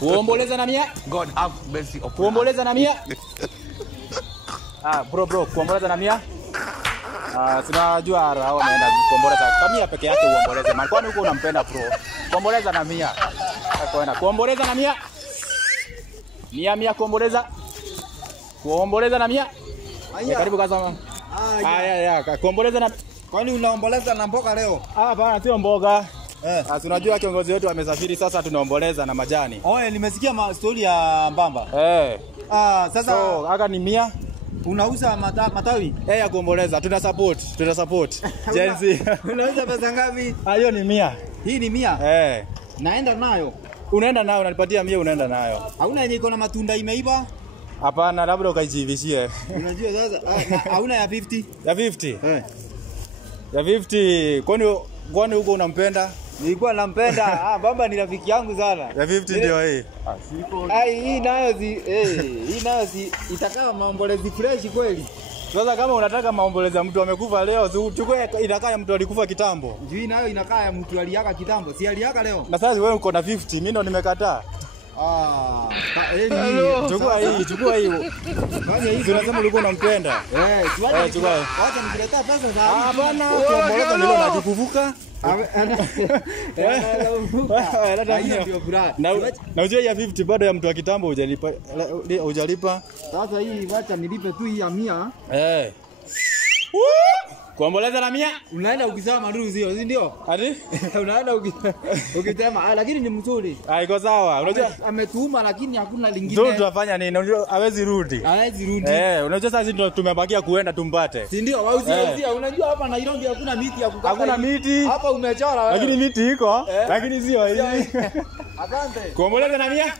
Kuomboleza na mia. God have mercy upon us. Kuomboleza na mia. Bro, kuomboleza na mia. Tunajua hao wameenda kuomboleza. Kamia peke yake uomboleze. Man, kwani huko unampenda bro? Kuomboleza na mia. Kwenda kuomboleza na mia. Mia kuomboleza. Kuomboleza na mia. Karibu kaza mama. Kuomboleza na. Kwani unaomboleza na mboga leo? Hapana, sio mboga. Tunajua kiongozi wetu amesafiri, sasa tunaomboleza na majani. Nimesikia story ya Mbamba. Sasa so, aka ni mia. Unauza matawi? Ya kuomboleza, tuna support. Jenzi. Unauza pesa ngapi? Hiyo ni mia. Hii ni mia? Naenda nayo. Unaenda nayo, unanipatia mia, unaenda nayo. Hauna yenye iko na matunda imeiva? Hapana, labda ukaijivishie. Unajua sasa hauna ya 50? Ya 50? Ya 50. Kwani huko unampenda? Nilikuwa nampenda. Baba ni rafiki yangu sana. Ya 50 ndio hii. Hii nayo itakaa maombolezi fresh kweli. Sasa kama unataka maombolezi ya mtu amekufa leo, uchukue inakaa ya mtu alikufa kitambo. Hii nayo inakaa ya mtu aliaga kitambo. Si aliaga leo. Na sasa wewe uko na 50, mimi ndo nimekataa. Chukua hii. Fanya hivi, unasema ulikuwa unampenda. Chukua. Wacha nikuletea pesa sasa. Hapana, kuomboleza ndio najikuvuka. Na ujue ya 50 bado ya mtu wa kitambo hujalipa. Sasa hii wacha nilipe tu hii ya 100. Kuomboleza na mia. Unaenda ukisema maduru sio, si ndio? Ati? Unaenda ukisema lakini ni mzuri. Iko sawa. Unajua ametuuma lakini hakuna lingine. Ndio tunafanya nini? Unajua hawezi rudi. Unajua sasa sisi tumebakia kuenda tumpate. Si ndio? Wauzia. Unajua hapa Nairobi hakuna miti ya kukata. Hakuna miti. Hapa umechora wewe. Lakini miti iko, lakini sio hii. Asante. Kuomboleza na mia.